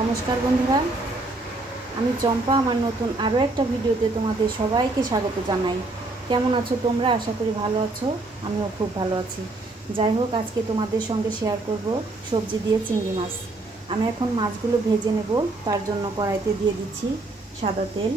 নমস্কার বন্ধুরা, আমি চম্পা। আমার নতুন আরও একটা ভিডিওতে তোমাদের সবাইকে স্বাগত জানাই। কেমন আছো তোমরা? আশা করি ভালো আছো। আমিও খুব ভালো আছি। যাই হোক, আজকে তোমাদের সঙ্গে শেয়ার করব সবজি দিয়ে চিংড়ি মাছ। আমি এখন মাছগুলো ভেজে নেব। তার জন্য কড়াইতে দিয়ে দিচ্ছি সাদা তেল।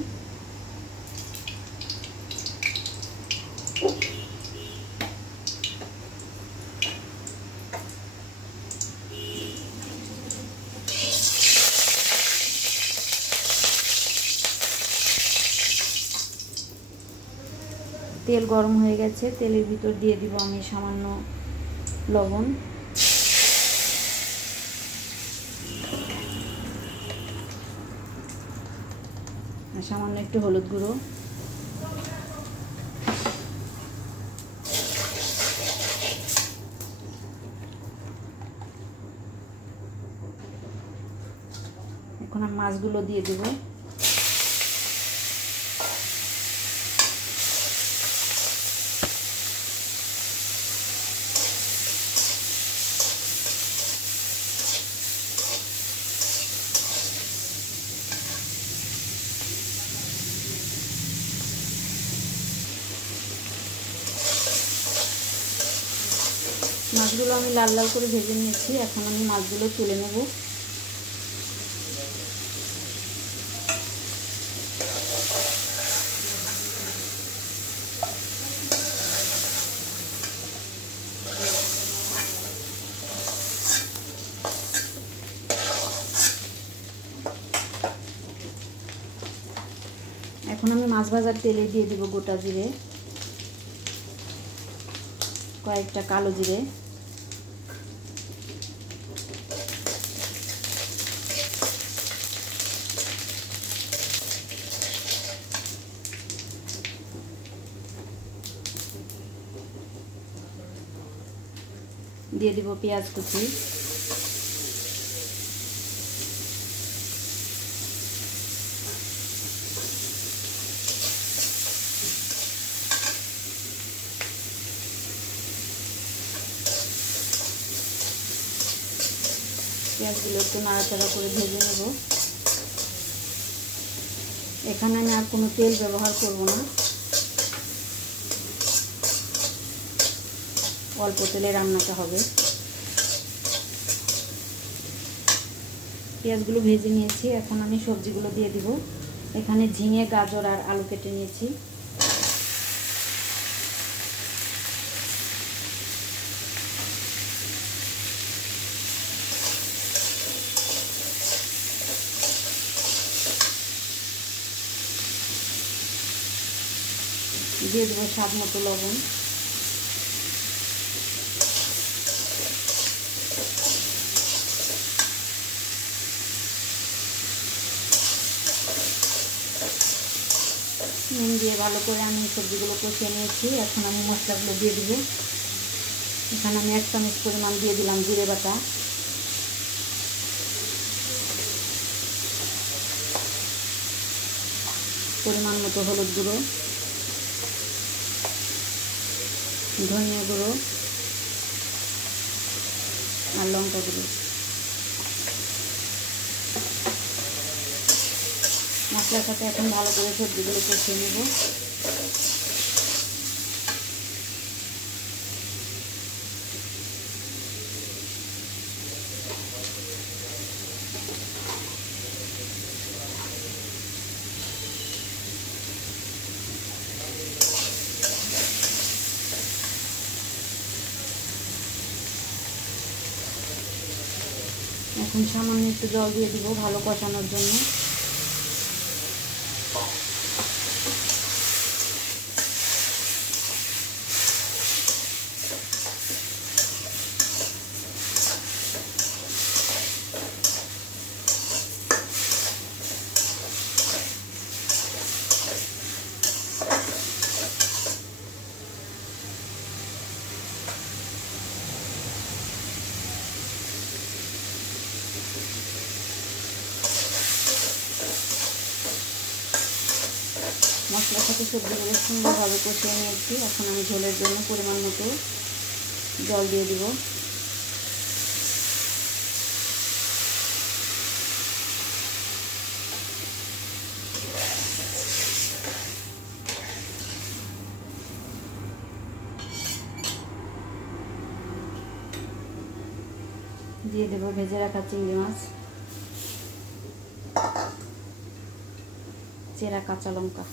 তেল গরম হয়ে গেছে। তেলের ভিতর দিয়ে দিব আমি সামান্য লবণ, আর সামান্য একটু হলুদ গুঁড়ো, এখন আমি মাছগুলো দিয়ে দেব। মাছগুলো আমি লাল লাল করে ভেজে নিয়েছি। এখন আমি মাছগুলো তুলে নেব। এখন আমি মাছ ভাজার তেলে দিয়ে দিব গোটা জিরে, কয়েকটা কালো জিরে, দিয়ে দিব পেঁয়াজ কুচি, পেঁয়াজগুলো একটু নাড়াচাড়া করে ভেজে নেব। এখানে আমি আর কোনো তেল ব্যবহার করব না, অল্প তেলে রান্নাটা হবে। পেঁয়াজগুলো ভেজে নিয়েছি। এখন আমি সবজিগুলো দিয়ে দিব। এখানে ঝিঙে, গাজর আর আলু কেটে নিয়েছি। দিয়ে দেবো স্বাদ মতো লবণ, নুন দিয়ে ভালো করে আমি সবজিগুলো কষিয়ে নিয়েছি। এখন আমি মশলাগুলো দিয়ে দিব। এখানে আমি 1 চামচ পরিমাণ দিয়ে দিলাম জিরে বাটা, পরিমাণ মতো হলুদ গুঁড়ো, ধনিয়া গুঁড়ো আর লঙ্কা গুঁড়ো। মশলার সাথে এখন ভালো করে সবজিগুলো কষিয়ে নেব। এখন সামান্য একটু জল দিয়ে দিব ভালো কষানোর জন্য। মশলার সাথে সবজিগুলো সুন্দরভাবে কষিয়ে নিয়েছি। এখন আমি ঝোলের জন্য পরিমাণ মতো জল দিয়ে দিব। দিয়ে দেবো ভেজে রাখা চিংড়ি মাছ, চেরা কাঁচা লঙ্কা,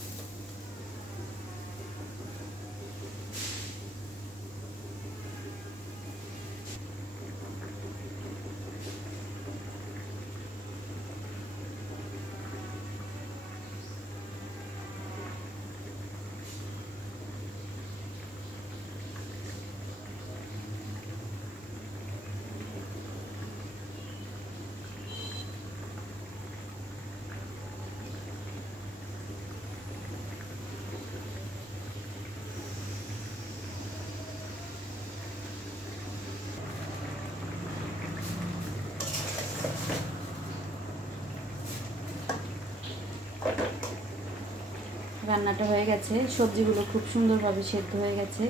রান্নাটা হয়ে গেছে। সবজিগুলো খুব সুন্দরভাবে সেদ্ধ হয়ে গেছে।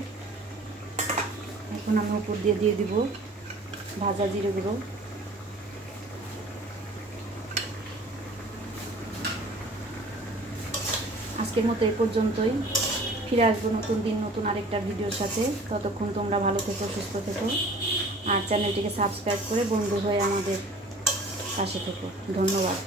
এখন আমি উপর দিয়ে দিব ভাজা জিরে গুঁড়ো। আজকের মতো এই পর্যন্তই। ফিরে আসবো নতুন দিন নতুন আরেকটা ভিডিওর সাথে। ততক্ষণ তোমরা ভালো থেকো, সুস্থ থেকো, আর চ্যানেলটিকে সাবস্ক্রাইব করে বন্ধু হয়ে আমাদের পাশে থেকো। ধন্যবাদ।